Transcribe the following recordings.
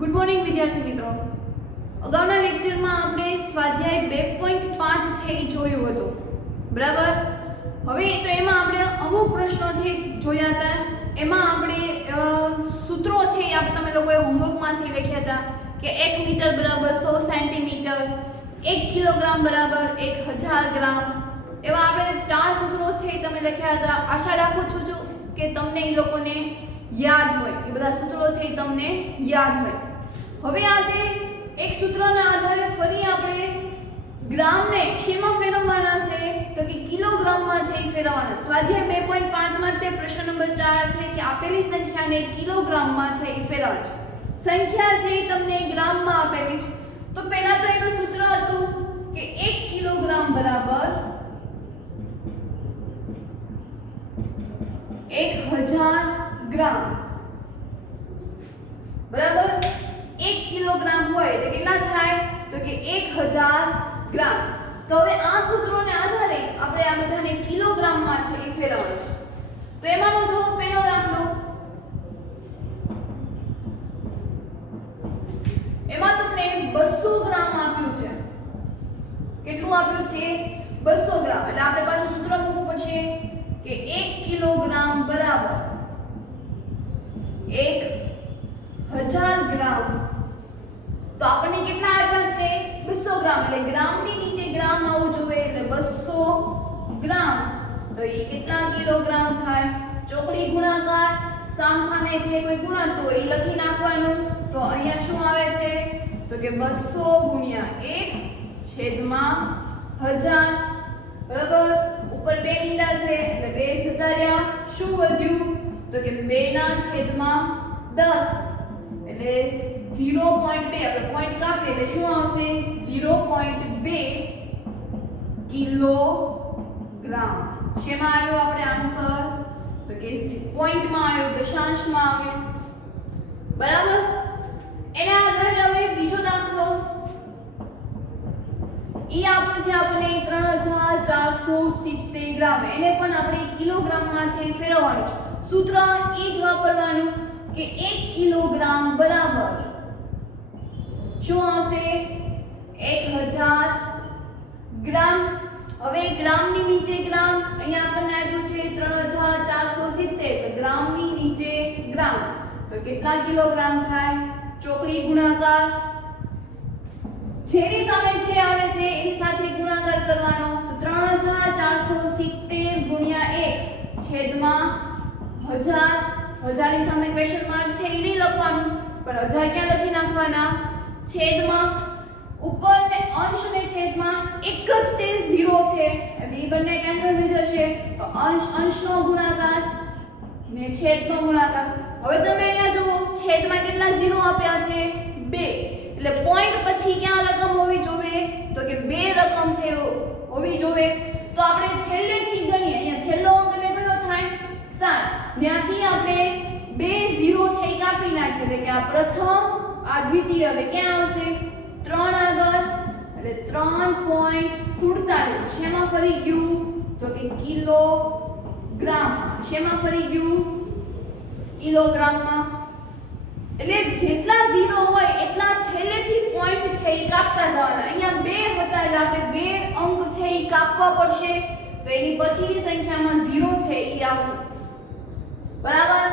Good morning વિદ્યાર્થી મિત્રો. અગાઉના લેક્ચરમાં આપણે સ્વાધ્યાય 2.5 છે એ જોયું હતું, બરાબર. હવે તો એમાં આપણે અમુક પ્રશ્નો છે જોયા હતા. એમાં આપણે સૂત્રો છે એ આપણે તમે લોકોએ હોમવર્કમાં છે લખ્યા હતા કે 1 મીટર બરાબર 100 સેન્ટીમીટર, 1 કિલોગ્રામ બરાબર 1000 ગ્રામ. એવા આપણે 4 સૂત્રો છે એ તમે લખ્યા હતા. આશા રાખું છું કે તમને એ લોકોને યાદ હોય, એ બધા સૂત્રો છે એ તમને યાદ હોય. હવે આજે એક સૂત્રના આધારે ફરી આપણે ગ્રામને શેમાં ફેરવવાના છે તો કે કિલોગ્રામમાં છે એ ફેરવવાના. સ્વાધ્યાય 2.5 માં તે પ્રશ્ન નંબર 4 છે કે આપેલી સંખ્યાને કિલોગ્રામમાં છે એ ફેરવવા છે. સંખ્યા છે એ તમને ગ્રામમાં આપેલી છે, તો પહેલા તો એનું સૂત્ર હતું કે 1 કિલોગ્રામ બરાબર 1000 ગ્રામ, બરાબર. 1 કિલોગ્રામ હોય તો કેટલા થાય તો કે 1000 ગ્રામ. તો હવે આ સૂત્રોને આધારે આપણે આ બધાને કિલોગ્રામમાં છે એ ફેરવવાનું છે. તો એમાંનો જો પહેલો દાખલો, એમાં તમને 200 ગ્રામ આપ્યું છે. કેટલું આપ્યું છે? 200 ગ્રામ. એટલે આપણે પાછું સૂત્ર મૂકવું પડશે કે 1 કિલોગ્રામ બરાબર 1000 ગ્રામ. તો આપણને કેટલા આપ્યા છે? 200 ગ્રામ. એટલે ગ્રામની નીચે ગ્રામ આવવું જોઈએ, એટલે 200 ગ્રામ. તો એ કેટલા કિલોગ્રામ થાય? ચોકડી ગુણાકાર, સામસામે છે કોઈ ગુણન તો એ લખી નાખવાનું. તો અહીંયા શું આવે છે તો કે 200 ગુણ્યા 1 છેદમાં 1000, બરાબર. ઉપર 2 મીંડા છે એટલે 2 જતા રહ્યા. શું વધ્યું તો કે 2 ના છેદમાં 10 એટલે 0.2. આપણે પોઈન્ટ કાપીએ એટલે શું આવશે? 0.2 કિલોગ્રામ. શેમાં આવ્યો આપણે આન્સર તો કે પોઈન્ટમાં આવ્યો, દશાંશમાં આવ્યો, બરાબર. એના આધારે હવે બીજો દાખલો ઈ આપ્યું છે આપણને 3470 ગ્રામ. એને પણ આપણે કિલોગ્રામમાં છે ફેરવવાનું છે. સૂત્ર એ જ વાપરવાનું કે 1 કિલોગ્રામ બરાબર શું આવશે? 1000 ગ્રામ. હવે ગ્રામની નીચે ગ્રામ, અહીંયા આપણને આપ્યું છે 3470, તો ગ્રામની નીચે ગ્રામ. તો કેટલા કિલોગ્રામ થાય? ચોકડી ગુણાકાર, જેની સામે છે આવે છે એની સાથે ગુણાકાર કરવાનો. તો 3470 ગુણ્યા 1 છેદમાં 1000. 1000 ની સામે ક્વેશ્ચન માર્ક છે એ નહીં લખવાનું, પણ 1000 ક્યાં લખી નાખવાના? છેદમાં. ઉપર ને અંશ ને છેદમાં એક જ તે 0 છે એટલે એ બંને કેન્સલ થઈ જશે. તો અંશનો ગુણાકાર ને છેદનો ગુણાકાર. હવે તમે અહીંયા જુઓ છેદમાં કેટલા 0 આપ્યા છે? 2. એટલે પોઈન્ટ પછી ક્યાં રકમ હોવી જોઈએ તો કે 2 રકમ છે હોવી જોઈએ. તો આપણે છેલ્લેથી ગણીએ. અહીંયા છેલ્લો અંક ને કયો થાય? 7. ત્યાંથી આપણે 2 0 છે એ કાપી નાખીએ એટલે કે આ પ્રથમ, આ દ્વિતીય. હવે ક્યાં આવશે? 3 આગળ એટલે 3.47. શેમાં ફરી ગયું તો કે કિલોગ્રામ. શેમાં ફરી ગયું? કિલોગ્રામમાં. એટલે જેટલા 0 હોય એટલા છેલ્લેથી પોઈન્ટ છે એ કાપતા જવાના. અહીંયા 2 હતા એટલે આપણે 2 અંક છે એ કાપવા પડશે. તો એની પછીની સંખ્યામાં 0 છે એ આવશે, બરાબર.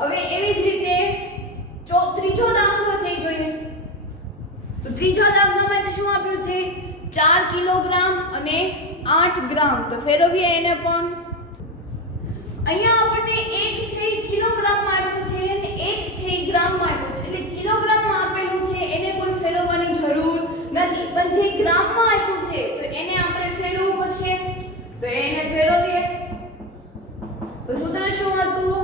હવે એવી જ રીતે ત્રીજો દાખલો છે એ જોઈએ. તો ત્રીજો દાખલામાં તો શું આપ્યું છે? 4 કિલોગ્રામ અને 8 ગ્રામ. તો ફેરવીએ એને પણ. અહીંયા આપણને 1 છે એ કિલોગ્રામમાં આપ્યું છે અને 1 છે એ ગ્રામમાં આપ્યું છે. એટલે કિલોગ્રામમાં આપેલું છે એને કોઈ ફેરવવાની જરૂર નથી, પણ જે ગ્રામમાં આપ્યું છે તો એને આપણે ફેરવવું પડશે. તો એને ફેરવીએ. તો સૂત્ર શું હતું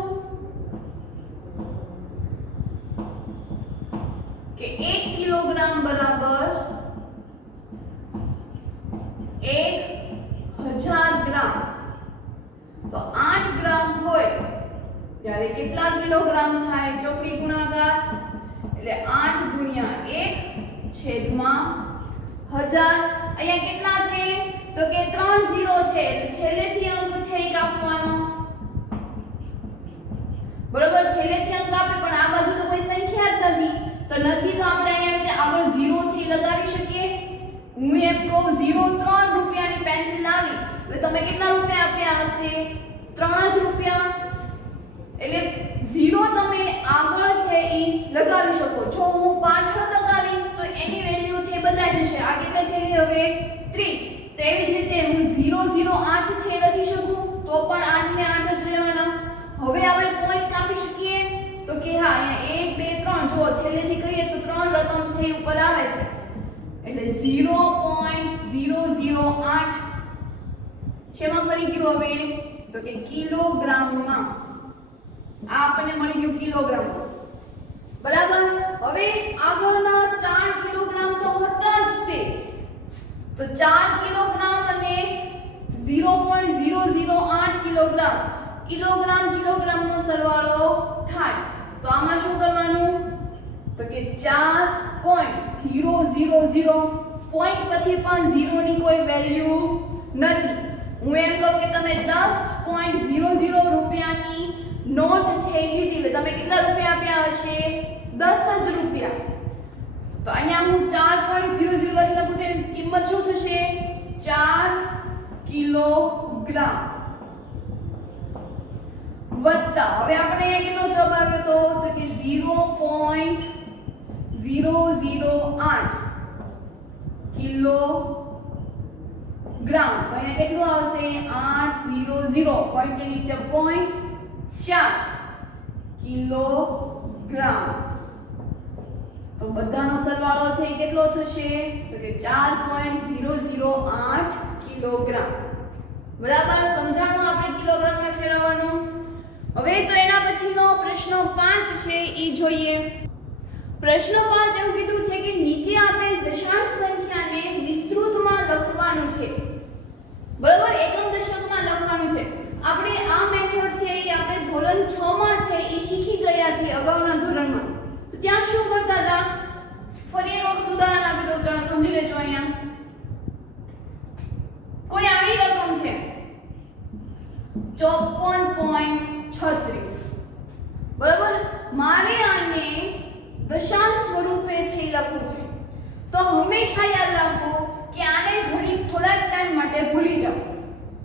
કે 1 કિલોગ્રામ બરાબર 1000 ગ્રામ. તો 8 ગ્રામ હોય ત્યારે કેટલા કિલોગ્રામ થાય? ચોકડી ગુણાકાર એટલે 8 ગુણ્યા 1 છેદમાં 1000. અહીંયા કેટલા છે તો કે 3 0 છે એટલે છેલ્લેથી અંક છે એ કાપવાનો, બરોબર. છેલ્લેથી અંક કાપે પણ આ બાજુ તો કોઈ સંખ્યા જ નથી, તો જો 0.3 રૂપિયાની પેન્સિલ લાવી એટલે તમે કેટલા રૂપિયા આપ્યા હશે 3 જ રૂપિયા એટલે 0 તમે આગળ છે ઈ લગાવી શકો જો હું પાછળ લગાવીશ તો એની વેલ્યુ છે બદલાઈ જશે આ કેટલી થઈ ગઈ હવે 30 તો એવી જ રીતે હું 008 છે લખી શકું તો પણ 8 ને 8 જ રહેવાના હવે આપણે પોઈન્ટ કાપી શકીએ તો કે હા અહીંયા 1 2 3 જો છેલ્લેથી કહીએ તો 3 રકમ છે એ ઉપર આવે છે એટલે 0.008 શેમાં ફરી ગયું હવે તો કે કિલોગ્રામમાં આ આપણને મળી ગયું કિલોગ્રામમાં બરાબર હવે આગળના 4 કિલોગ્રામ તો હતા જ તે તો 4 કિલોગ્રામ અને 0.008 કિલોગ્રામ કિલોગ્રામનો સરવાળો થાય તો આમાં શું કરવાનું તો કે 4.000 પોઈન્ટ પછી પણ 0 ની કોઈ વેલ્યુ નથી હું એમ કહું કે તમે 10.00 રૂપિયાની નોટ છે લીધી એટલે તમે કેટલા રૂપિયા આપ્યા હશે 10 જ રૂપિયા તો અહીંયા હું 4.00 લખી લખું તો એની કિંમત શું થશે 4 કિલોગ્રામ વત્તા હવે આપણે અહીંયા કેટલો જવાબ આવ્યો તો કે 0.008 કિલોગ્રામ તો અહીંયા કેટલું આવશે 800 પોઈન્ટ નીચે પોઈન્ટ 4 કિલોગ્રામ તો બધાનો સરવાળો છે એ કેટલો થશે તો કે 4.008 કિલોગ્રામ બરાબર સમજાણું આપણે કિલોગ્રામમાં ફેરવવાનું હવે તો એના પછીનો પ્રશ્ન 5 છે એ જોઈએ પ્રશ્ન 5 એવું કીધું છે કે નીચે આપેલ દશાંશ સંખ્યાને વિસ્તૃતમાં લખવાનું છે બરાબર એકમ દશકમાં લખવાનું છે આપણે આ મેથડ છે એ આપણે ધોરણ 6 માં છે એ શીખી ગયા છે અગાઉના ધોરણમાં તો ત્યાં શું કરતા હતા ફરી એક વખત ઉદાહરણ આપી દઉં ચાલો સમજી લેજો અહીંયા કોઈ આવી રકમ છે 54.36 બરાબર મારે આને દશાંશ સ્વરૂપે છે લખવું છે તો હંમેશા યાદ રાખો કે આને ઘડી થોડાક ટાઈમ માટે ભૂલી જાઓ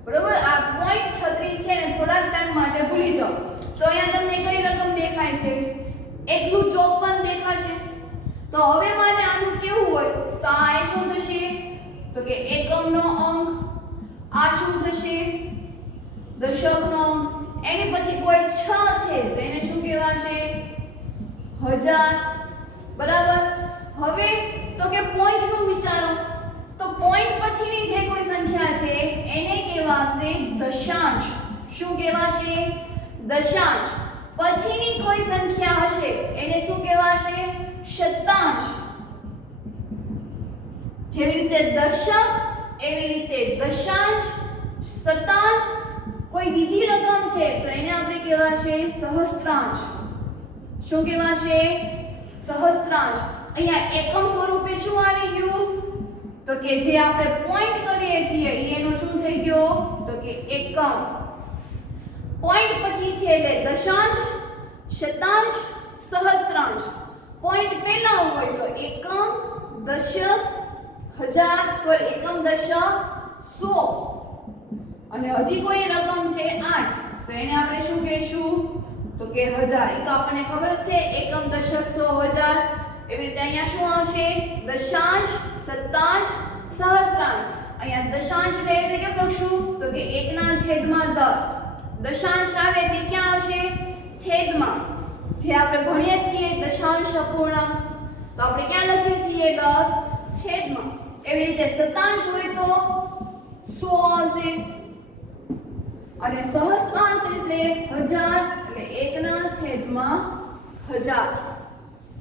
બરાબર આ 0.36 છે ને થોડાક ટાઈમ માટે ભૂલી જાઓ તો અહીંયા તમને કઈ રકમ દેખાય છે એકલું 54 દેખાશે તો હવે મારે આનું કેવું હોય તો આ શું થશે તો કે એકમનો અંક આ શું થશે દશકનો અંક એની પછી કોઈ 6 છે તો એને શું કહેવાશે હજાર બરાબર હવે તો કે પોઈન્ટ નું વિચારો તો પોઈન્ટ પછીની જે કોઈ સંખ્યા છે એને કહેવાશે દશાંશ શું કહેવાશે દશાંશ પછીની કોઈ સંખ્યા હશે એને શું કહેવાશે શતાંશ જેવી રીતે દશક એવી રીતે દશાંશ શતાંશ કોઈ બીજી રકમ છે તો એને આપણે કહેવાશે સહસ્ત્રાંશ શું કહેવાશે સહસ્ત્રાંશ અહીંયા એકમ સ્વરૂપે શું આવી ગયું તો કે જે આપણે પોઈન્ટ કરીએ છીએ એનો શું થઈ ગયો તો કે એકમ પોઈન્ટ પછી છે એટલે દશાંશ શતાંશ સહસ્ત્રાંશ પોઈન્ટ પહેલા હોય તો એકમ દશક હજાર એકમ દશક 100 અને હજી કોઈ રકમ છે 8 તો એને આપણે શું કહીશું તો કે હજાર એ તો આપણને ખબર છે એકમ દશક 100 હજાર એવી રીતે અહીંયા શું આવશે દશાંશ શતાંશ સહસ્ત્રાંશ અહીંયા દશાંશ એટલે એટલે કેમ લખશું તો કે 1/10 દશાંશ આવે એટલે ક્યાં આવશે છેદમાં જે આપણે ભણીએ છીએ દશાંશ અપૂર્ણાંક તો આપણે ક્યાં લખીએ છીએ 10 છેદમાં એવી રીતે શતાંશ હોય તો 100 આવશે અને સહસ્ત્રાંશ એટલે 1000 એટલે 1/1000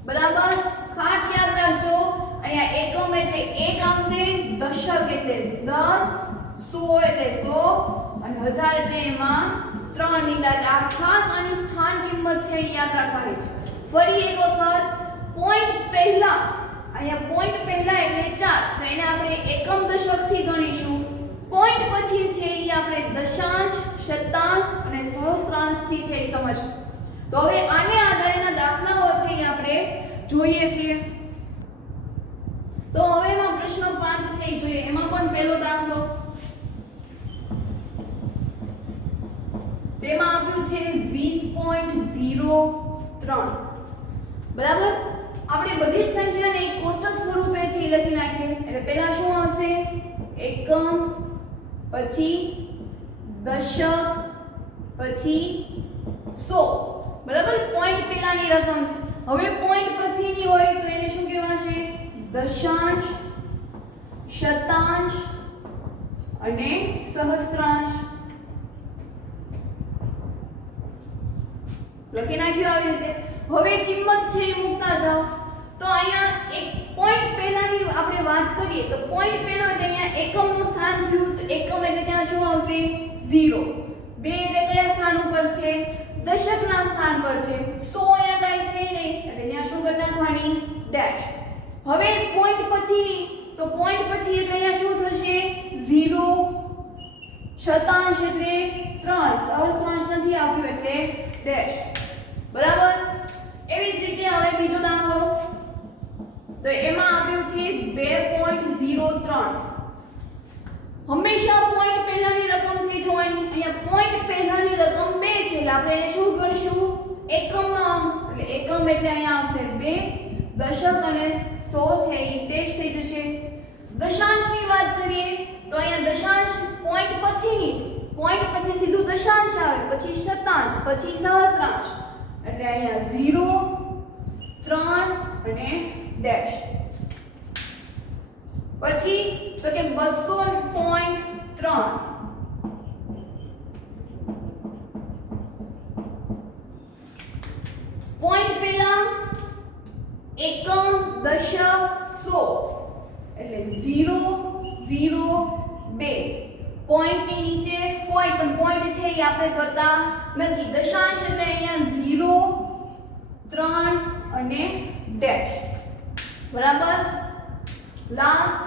બરાબર ખાસ યાદ રાખજો અહીંયા એકમ એટલે 1 આવશે દશક એટલે 10 100 એટલે 100 અને 1000 એટલે એમાં 3 નીલા એટલે આ ખાસ આની સ્થાન કિંમત છે એ યાદ રાખવાની છે ફરી એક વખત પોઈન્ટ પહેલા અહીંયા પોઈન્ટ પહેલા એટલે 4 તો એને આપણે એકમ દશક થી ગણીશું પોઈન્ટ પછી છે એ આપણે દશાંશ શતાંશ અને સહસ્ત્રાંશ થી છે એ સમજવું તો હવે આને આધારેના દાખલાઓ છે એ આપણે જોઈએ છીએ તો હવે એમાં પ્રશ્ન 5 છે એ જોઈએ. એમાં પણ પહેલો દાખલો તેમાં આપ્યું છે 20.03. બરાબર. આપણે બધી જ સંખ્યાને એક કોષ્ટક સ્વરૂપે છે લખી નાખીએ. એટલે પહેલા શું આવશે? એકમ, પછી દશક, પછી 100. બરાબર. પોઈન્ટ પહેલાની રકમ છે. હવે પોઈન્ટ પછીની હોય તો એને શું કહેવાશે? દશાંશ, શતાંશ અને સહસ્ત્રાંશ. લખી નાખ્યું આવી રીતે. હવે કિંમત છે એ મૂકતા જાઓ. તો અહીંયા એક પોઈન્ટ પહેલાની આપણે વાત કરીએ તો પોઈન્ટ પહેલો એટલે અહીંયા એકમનું સ્થાન થયું. તો એકમ એટલે ત્યાં શું આવશે? 0. 2 એટલે કયા સ્થાન ઉપર છે? દશકના સ્થાન પર છે. 100 અહીંયા કઈ છે નહીં એટલે ત્યાં શું કરી નાખવાની? ડેશ. હવે પોઈન્ટ પછીની તો પોઈન્ટ પછી એટલે અહીંયા શું થશે? 0. શતાંશ એટલે 3. સહસ્ત્રાંશ નથી આપ્યું એટલે ડેશ. બરાબર. એવી જ રીતે હવે બીજો દાખલો તો એમાં આપ્યું છે 2.03. હંમેશા પોઈન્ટ પહેલાની રકમ છે જોવાની. અહીંયા પોઈન્ટ પહેલાની રકમ 2 છે એટલે આપણે એને શું ગણશું? એકમનો અંક. એટલે એકમ એટલે અહીંયા આવશે 2. દશક અને 100 છે એ ડેશ થઈ જશે. દશાંશની વાત કરીએ તો અહીંયા દશાંશ પોઈન્ટ પછીની પોઈન્ટ પછી સીધું દશાંશ આવે, પછી શતાંશ, પછી સહસ્ત્રાંશ. એટલે અહીંયા 0, 3 અને ડેશ. પછી તો કે 200.3. પોઈન્ટ પહેલા એકમ, દશક, 100 એટલે 0, 0, 2. પોઈન્ટની નીચે કોઈ પણ પોઈન્ટ છે એ આપણે કરતા નથી. દશાંશ એટલે અહીંયા 0, 3 અને ડેશ. બરાબર. લાસ્ટ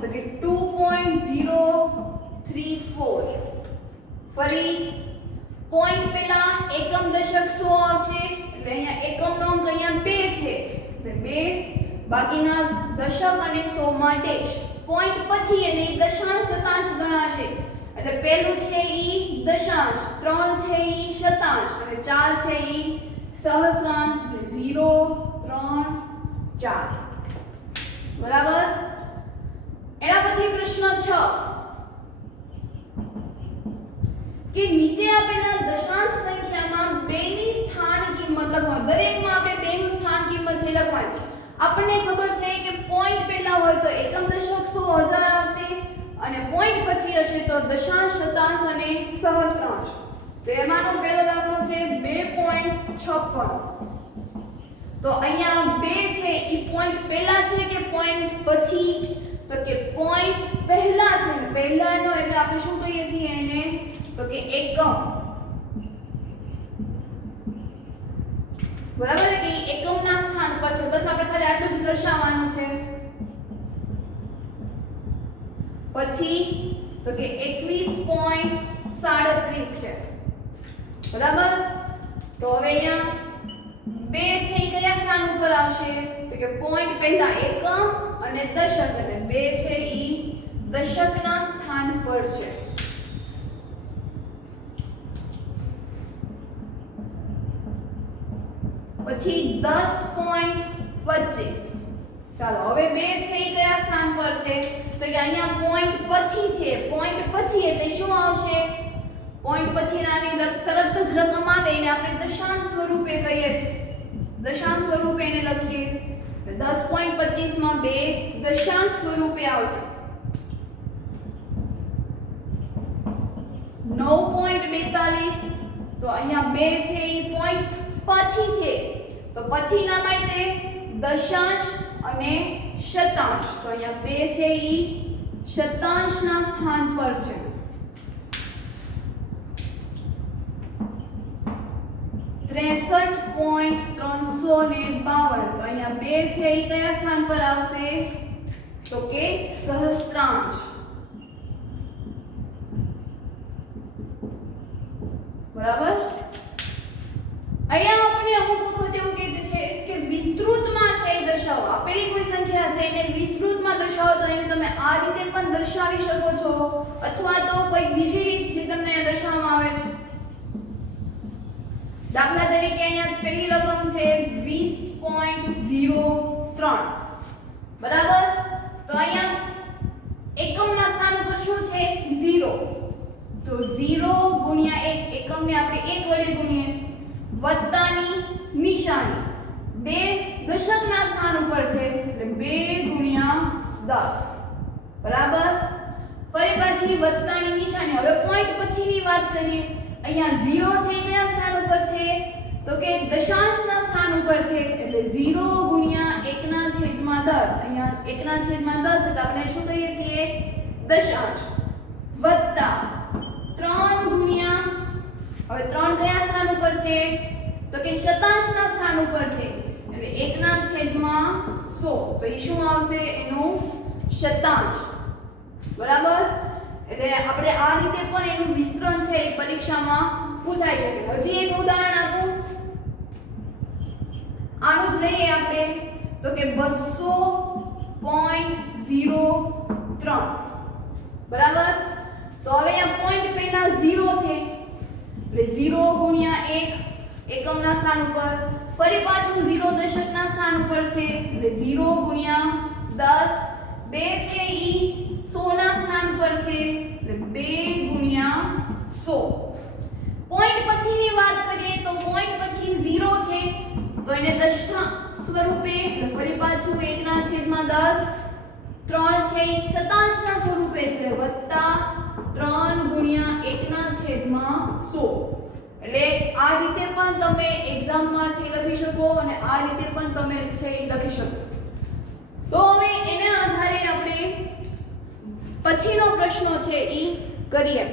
તો કે 2.034. ફરી પોઈન્ટ પહેલા એકમ, દશક, 100 આવશે એટલે અહીંયા એકમનો અંક અહીંયા 2 છે એટલે 2. બાકીના દશક અને 100 માં ડેશ. પોઈન્ટ પછી એટલે દશાંશ, શતાંશ ગણાશે. એટલે પહેલું છે ઈ દશાંશ, 3 છે ઈ શતાંશ અને 4 છે ઈ સહસ્ત્રાંશ. એટલે 0, 3, 4. બરાબર. એના પછી પ્રશ્ન 6 કે નીચે આપેલા દશાંશ સંખ્યામાં 2 ની સ્થાન કિંમત લખો. દરેકમાં આપણે 2 નું સ્થાન કિંમત છે લખવાની. આપણને ખબર છે કે પોઈન્ટ પહેલા હોય તો એકમ, દશક, 100, 1000 આવશે અને પોઈન્ટ પછી હશે તો દશાંશ, શતાંશ અને સહસ્ત્રાંશ. તો એમાંનો પહેલો દાખલો છે 2.56. તો અહીંયા 2 છે ઈ પોઈન્ટ પહેલા છે કે પોઈન્ટ પછી? તો કે પોઈન્ટ પહેલા છે. પહેલાનો એટલે આપણે શું કહીએ છીએ એને? તો કે એકમ. બરાબર કે એકમના સ્થાન પર છે. બસ આપણે ખાલી આટલું જ દર્શાવવાનું છે. પછી તો કે 21.37 છે. બરાબર. તો હવે અહીંયા 2 છે એ કયા સ્થાન ઉપર આવશે? તો કે પોઈન્ટ પહેલા એકમ અને દશક એટલે 2 છે ઈ દશકના સ્થાન પર છે. પછી 10.25. ચાલો હવે 2 છે એ કયા સ્થાન પર છે? તો કે અહીંયા પોઈન્ટ પછી છે. પોઈન્ટ પછી એટલે શું આવશે? પોઈન્ટ પછીનાની તરત જ રકમ આવે એને આપણે દશાંશ સ્વરૂપે કહીએ છીએ. દશાંશ સ્વરૂપે એને લખીએ. 10.25 માં 2 દશાંશ સ્વરૂપે આવશે. 9.42. તો અહીંયા 2 છે એ પોઈન્ટ પછી છે તો પછીના માટે દશાંશ અને શતાંશ. તો અહીંયા 2 છે ઈ શતાંશના સ્થાન પર છે. $63.352. તો અહીંયા 2 છે એ કયા સ્થાન પર આવશે? તો કે સહસ્ત્રાંશ. બરાબર. અહીંયા આપણે અમુક વખત એવું કહે છે કે વિસ્તૃતમાં છે એ દર્શાવો. આપેલી કોઈ સંખ્યા સંખ્યા છે એને વિસ્તૃતમાં દર્શાવો તો એને તમે આ રીતે પણ દર્શાવી શકો છો અથવા તો કોઈ બીજી રીત જે તમને દર્શાવવામાં આવે છે. દાખલા તરીકે અહીંયા પહેલી રકમ છે 20.03 બરાબર. તો અહીંયા એકમના સ્થાન ઉપર શું છે 0. તો 0 ગુણ્યા 1 એકમને આપણે 1 વડે ગુણીએ છીએ વત્તાની નિશાની 2 દશકના સ્થાન ઉપર છે એટલે 2 ગુણ્યા 10 બરાબર. ફરી પાછી વત્તાની નિશાની. હવે પોઈન્ટ પછીની વાત કરીએ. અહીંયા 0 છે કયા સ્થાન ઉપર છે તો કે દશાંશના સ્થાન ઉપર છે એટલે 0 ગુણ્યા 1/10. અહીંયા 1/10 એટલે આપણે શું કહીએ છીએ દશાંશ વત્તા 3 ગુણ્યા હવે 3 કયા સ્થાન ઉપર છે તો કે શતાંશના સ્થાન ઉપર છે એટલે 1/100. તો એ શું આવશે એનું શતાંશ બરાબર. એટલે આપણે આ રીતે પણ એનું વિસ્તરણ છે એ પરીક્ષામાં પૂછાઈ શકે. હજી એક ઉદાહરણ આપું. આનું જ લઈએ આપણે તો કે 200.03 બરાબર. તો હવે અહીંયા પોઈન્ટ પહેલા 0 છે એટલે 0 ગુણ્યા 1 એકમના સ્થાન ઉપર ફરી પાછું 0 દશકના સ્થાન ઉપર છે એટલે 0 ગુણ્યા 10 2 છે ઈ 100 ના સ્થાન પર છે એટલે 2 ગુણ્યા 100. પોઈન્ટ પછીની વાત કરીએ તો પોઈન્ટ પછી 0 છે તો એને દશાંશ સ્વરૂપે એટલે ફરી પાછું 1/10 3 છે ઈ શતાંશના સ્વરૂપે છે એટલે વત્તા 3 ગુણ્યા 1/100. એટલે આ રીતે પણ તમે એક્ઝામમાં છે લખી શકો અને આ રીતે પણ તમે છે લખી શકો. તો હવે એના આધારે આપણે પછીનો પ્રશ્ન છે ઈ કરીએ.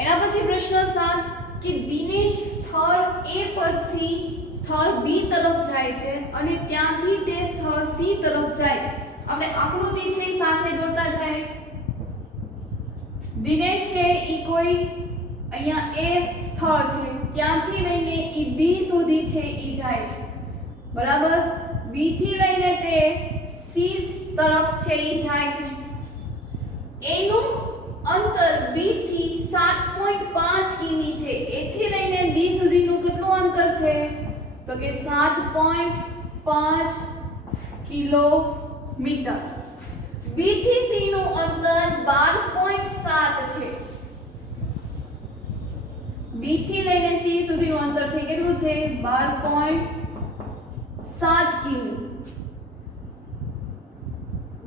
એના પછી પ્રશ્ન 7 કે દિનેશ સ્થળ A પરથી સ્થળ B તરફ જાય છે અને ત્યાંથી તે સ્થળ C તરફ જાય છે. આપણે આકૃતિ છે સાથે દોરતા જાય. દિનેશ છે ઈ કોઈ અહીંયા A સ્થળ છે ત્યાંથી લઈને ઈ B સુધી છે ઈ જાય છે બરાબર. B થી લઈને તે C તરફ છે ઈ જાય છે. એનું અંતર B થી 7.5 કિમી છે. A થી લઈને B સુધીનું કેટલું અંતર છે તો કે 7.5 કિલોમીટર. B થી C નું અંતર 12.7 છે. B થી લઈને C સુધીનું અંતર છે કેટલું છે 12.7 કિમી.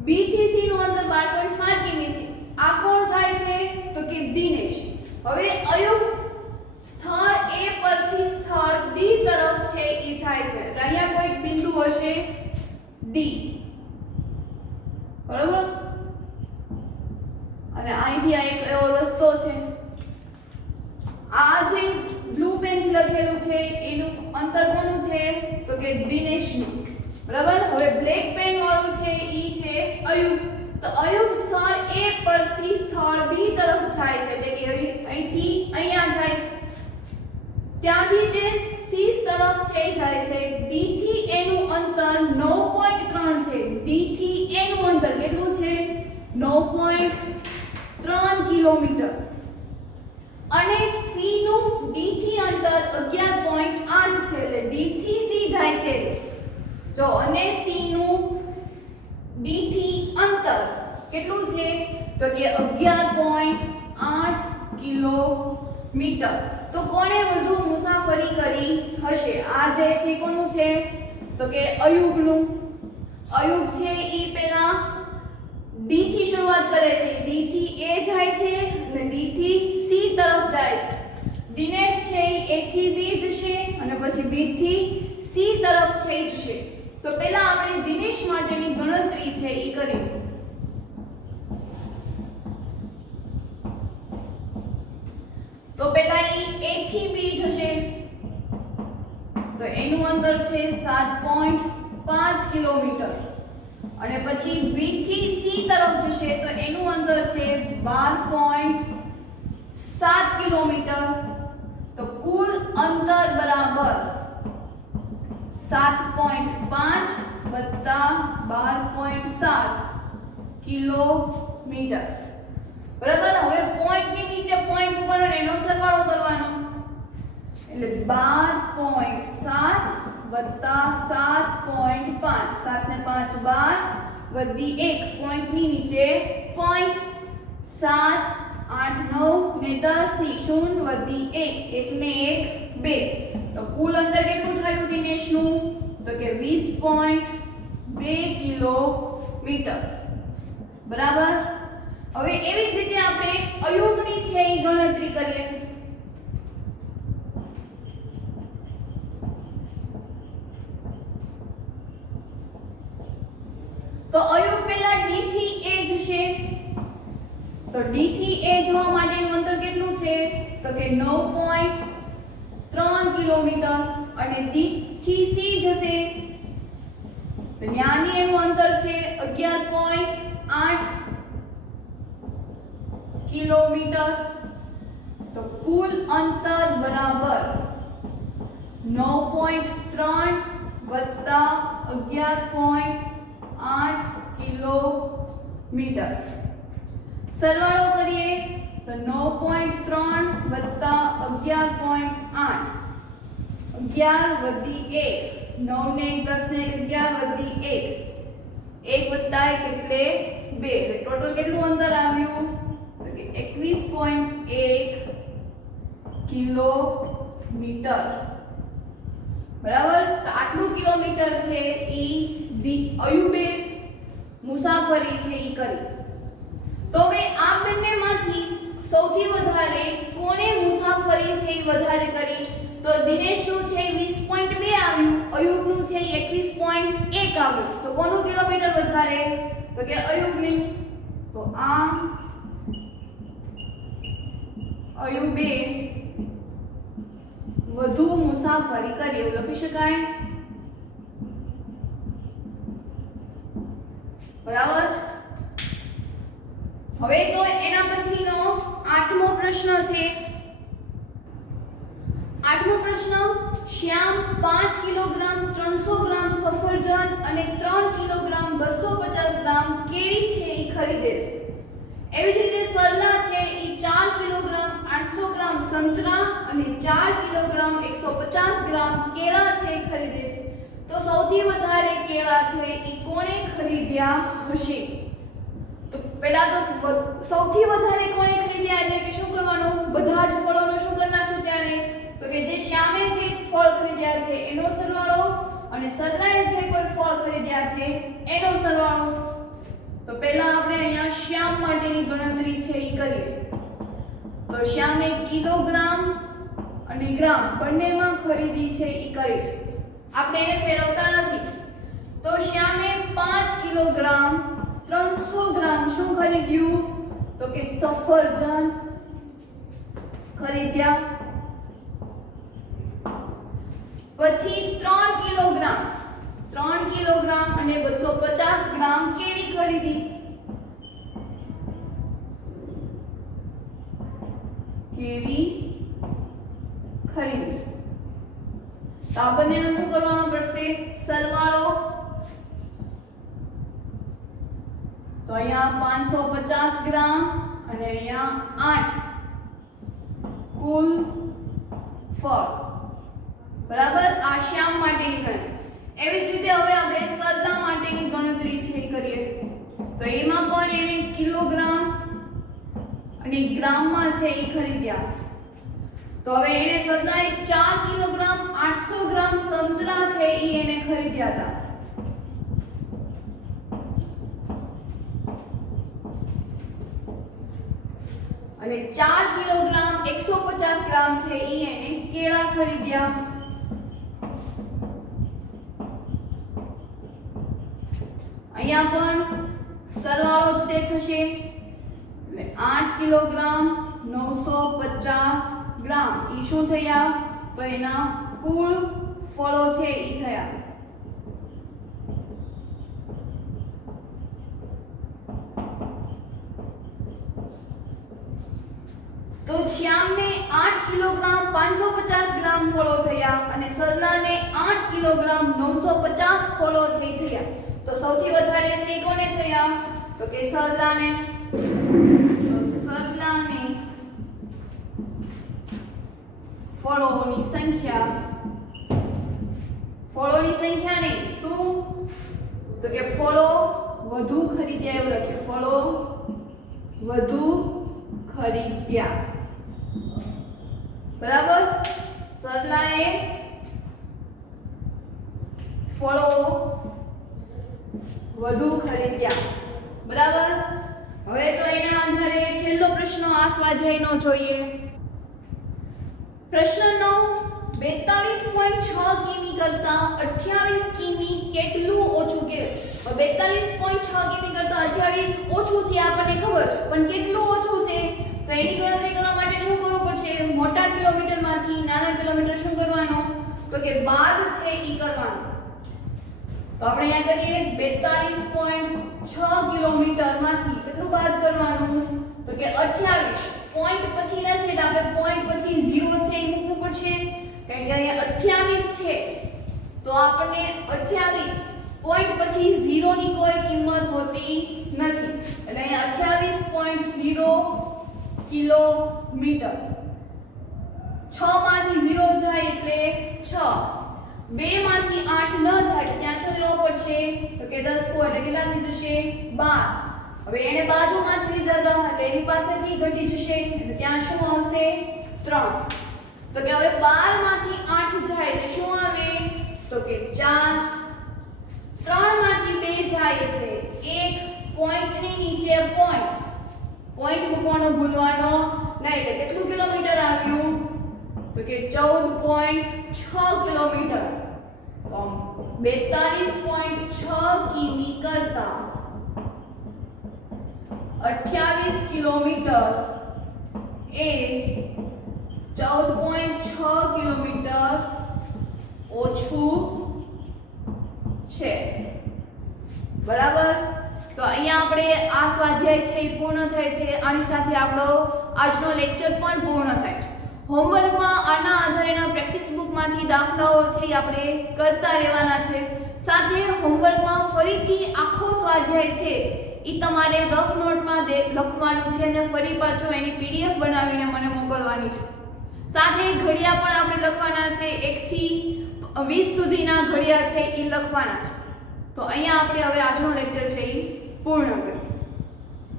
B થી C નું અંતર 12.7 કિમી છે. આ કોણ જાય છે તો કે દિનેશ. હવે અયુબ સ્થળ A પરથી સ્થળ D તરફ છે ઈ જાય છે. એટલે અહીંયા કોઈ બિંદુ હશે D બરાબર. અને અહીંથી આ એક એવો રસ્તો છે. આ જે બ્લુ પેન થી લખેલું છે એનું અંતર કોનું છે તો કે દિનેશનું બરાબર. હવે બ્લેક પેન વાળું છે ઈ છે અયુબ. તો અયુબ સ્થળ A પરથી સ્થળ D તરફ જાય છે એટલે કે અહીંથી અહીંયા જાય છે. ત્યાંથી તે C તરફ છે જાય છે. D થી A નું અંતર 9.3 છે. D થી A નું અંતર કેટલું છે 9.3 કિલોમીટર. અને C નું D થી અંતર 11.8 છે એટલે D થી C જાય છે. જો અને C નું D થી અંતર કેટલું છે તો કે 11.8 કિલોમીટર. તો કોણે વધુ મુસાફરી કરી હશે? આ જે છે કોનું છે તો કે અયુબનું. અયુબ છે ઈ પહેલા D થી શરૂઆત કરે છે. D થી A જાય છે અને D થી C તરફ જાય છે. દિનેશ છે ઈ A થી B જશે અને પછી B થી C તરફ છે જશે. તો પહેલા આપણે દિનેશ માટેની ગણતરી છે ઈ કરીએ. તો પહેલા ઈ A થી B જશે તો એનું અંતર છે 7.5 કિલોમીટર. અને પછી B થી C તરફ જશે તો એનું અંતર છે 12.7 કિલોમીટર. તો કુલ અંતર બરાબર 7.5 વત્તા 12.7 કિલોમીટર. બરાબર. હવે પોઈન્ટ ની નીચે પોઈન્ટ મૂકવાનો અને એનો સરવાળો કરવાનો. એટલે 12.7 વત્તા 7.5, 7 ને 5 12 વધી 1 પોઈન્ટ ની નીચે પોઈન્ટ 7 8 9 ને 10 ની 0 વધી 1 1 ને 1 2. તો કુલ અંતર કેટલું થયું દિનેશનું? તો કે 20.2 કિલોમીટર. બરાબર. હવે એવી જ રીતે આપણે અયુબની છે એ ગણતરી કરીએ. તો અયુબ પહેલા D થી A જશે. તો D થી A જવા માટેનું અંતર કેટલું છે? તો કે 9.3 કિલોમીટર. અને D થી C જશે તો ન્યાની એનું અંતર છે 11.8 કિલોમીટર. તો કુલ અંતર બરાબર 9.3 વત્તા 11.8 કિલોમીટર. સરવાળો કરીએ તો 9.3 વત્તા 11.8 11 વધી 1 9 ને 1 10 ને 11 વધી 1 1 વત્તા 1 એટલે 2. એટલે ટોટલ કેટલું અંતર આવ્યું? તો કે 21.1 કિલોમીટર. બરાબર. તો આટલું કિલોમીટર છે ઈ અયુબે મુસાફરી છે ઈ કરી. તો હવે આ બંનેમાંથી સૌથી વધારે કોણે મુસાફરી છે ઈ વધારે કરી? તો દિનેશનું છે 20.2 આવ્યું, અયુબનું છે 21.1 આવ્યું. તો કોનું કિલોમીટર વધારે? તો કે અયુબની. તો આ અયુબે વધુ મુસાફરી કરી એવું લખી શકાય. બરાબર. હવે તો એના પછીનો 8મો પ્રશ્ન છે. 8મો પ્રશ્ન, શ્યામ 5 કિલોગ્રામ 300 ગ્રામ સફરજન અને 3 કિલોગ્રામ 250 ગ્રામ કેરી છે એ ખરીદે છે. એવી જ રીતે સરલા છે એ 4 કિલોગ્રામ 800 ગ્રામ સંતરા અને 4 કિલોગ્રામ 150 ગ્રામ કેળા છે એ ખરીદે છે. તો સૌથી વધારે કેળા છે એ કોણે ખરીદ્યા હશે? તો પહેલા તો સૌથી વધારે કોણે ખરીદ્યા એટલે કે શું કરવાનું? બધા જ ફળોનો શું કરી નાખશું ત્યારે? તો કે જે શ્યામે જે ફળ ખરીદ્યા છે એનો સરવાળો અને સરલાએ જે કોઈ ફળ ખરીદ્યા છે એનો સરવાળો. તો પહેલા આપણે અહીંયા શ્યામ માટેની ગણતરી છે એ કરીએ. તો શ્યામે કિલોગ્રામ અને ગ્રામ બંનેમાં ખરીદી છે એ કરી છે. આપણે એને ફેરવતા નથી. તો શ્યામે 5 કિલોગ્રામ 300 ગ્રામ શું ખરીદ્યું? તો કે સફરજન ખરીદ્યા. પછી 3 કિલોગ્રામ અને 250 ગ્રામ કેરી ખરીદી. કેરી ખરીદી. તો આ બંનેનો શું કરવાનો પડશે? સરવાળો. તો અહીંયા 550 ગ્રામ અને અહીંયા 8 કુલ ફળ. બરાબર. આ શ્યામ માટેની ગણતરી. એવી જ રીતે હવે આપણે સરલા માટેની ગણતરી છે કરીએ. તો એમાં પણ એને કિલોગ્રામ અને ગ્રામમાં છે એ ખરીદ્યા. તો હવે એને સરલાએ 4 કિલોગ્રામ 800 ગ્રામ સંતરા છે એ એને ખરીદ્યા હતા. અને 4 કિલોગ્રામ 150 ગ્રામ છે એ એને કેળા ખરીદ્યા. અહીંયા પણ સરવાળો જ તે થશે. એટલે 8 કિલોગ્રામ 950 ગ્રામ ઈ શું થયા? તો એના કુલ ફળો છે ઈ થયા. તો શ્યામને 8 કિલોગ્રામ ગ્રામ 550 ગ્રામ ફળો થયા અને સરલાને 8 કિલોગ્રામ 950 ફળો છે થયા. તો સૌથી વધારે છે એ કોને થયા? તો કે સરલાને. તો સરલાને ફળોની સંખ્યા નહીં શું? તો કે ફળો વધુ ખરીદ્યા એવું લખ્યું. ફળો વધુ ખરીદ્યા. બરાબર. સરલાએ ફળો વધુ ખરીદ્યા. બરાબર. હવે તો એના આધારે છેલ્લો પ્રશ્ન આ સ્વાધ્યાયનો જોઈએ. પ્રશ્ન 9, 42.6 કિમી કરતા 28 કિમી કેટલું ઓછું કહેવાય? 42.6 કિમી કરતા 28 ઓછું છે આપણને ખબર છે, પણ કેટલું ઓછું છે? તો એની ગણતરી કરવા માટે શું કરવું પડશે? મોટા કિલોમીટરમાંથી નાના કિલોમીટર શું કરવાનું? તો કે બાદ છે ઈ કરવાનું. તો આપણે અહીંયા કરીએ 42.6 કિલોમીટરમાંથી કેટલું બાદ કરવાનું? તો કે 28. પોઈન્ટ પછી નથી એટલે આપણે પોઈન્ટ પછી 0 છે એ મૂકવું પડશે, કારણ કે અહીંયા 28 છે તો આપણને 28 પોઈન્ટ પછી 0 ની કોઈ કિંમત હોતી નથી, એટલે અહીંયા 28.0 કિલોમીટર. 6 માંથી 0 જાય એટલે 6, 2 માંથી 8 ન જાય ત્યાં શું લેવો પડશે? તો કે 10 એટલે કેટલા થઈ જશે? 12. હવે એને બાજુમાંથી લીધા હતા એટલે એની પાસેથી ઘટી જશે એટલે ત્યાં શું આવશે? 3. તો કે હવે 12 માંથી 8 જાય એટલે શું આવે? તો કે 4. 3 માંથી 2 જાય એટલે 1. પોઈન્ટ ની નીચે પોઈન્ટ મૂકવાનો ભૂલવાનો નહીં. એટલે કેટલું કિલોમીટર આવ્યું? તો કે 14.6 કિલોમીટર. તો 42.6 કિમી કરતા 28 કિલોમીટર એ 14.6 કિલોમીટર ઓછું છે. બરાબર. તો અહીંયા આપણે આ સ્વાધ્યાય છે એ પૂર્ણ થાય છે. આની સાથે આપણો આજનો લેક્ચર પણ પૂર્ણ થાય છે. હોમવર્કમાં આના આધારેના પ્રેક્ટિસ બુકમાંથી દાખલાઓ છે એ આપણે કરતા રહેવાના છે. સાથે હોમવર્કમાં ફરીથી આખો સ્વાધ્યાય છે એ તમારે રફ નોટમાં લખવાનું છે અને ફરી પાછું એની પીડીએફ બનાવીને મને મોકલવાની છે. સાથે ઘડિયા પણ આપણે લખવાના છે. 1 થી 20 સુધીના ઘડિયા છે એ લખવાના છે. તો અહીંયા આપણે હવે આજનો લેક્ચર છે એ પૂર્ણ કરીએ.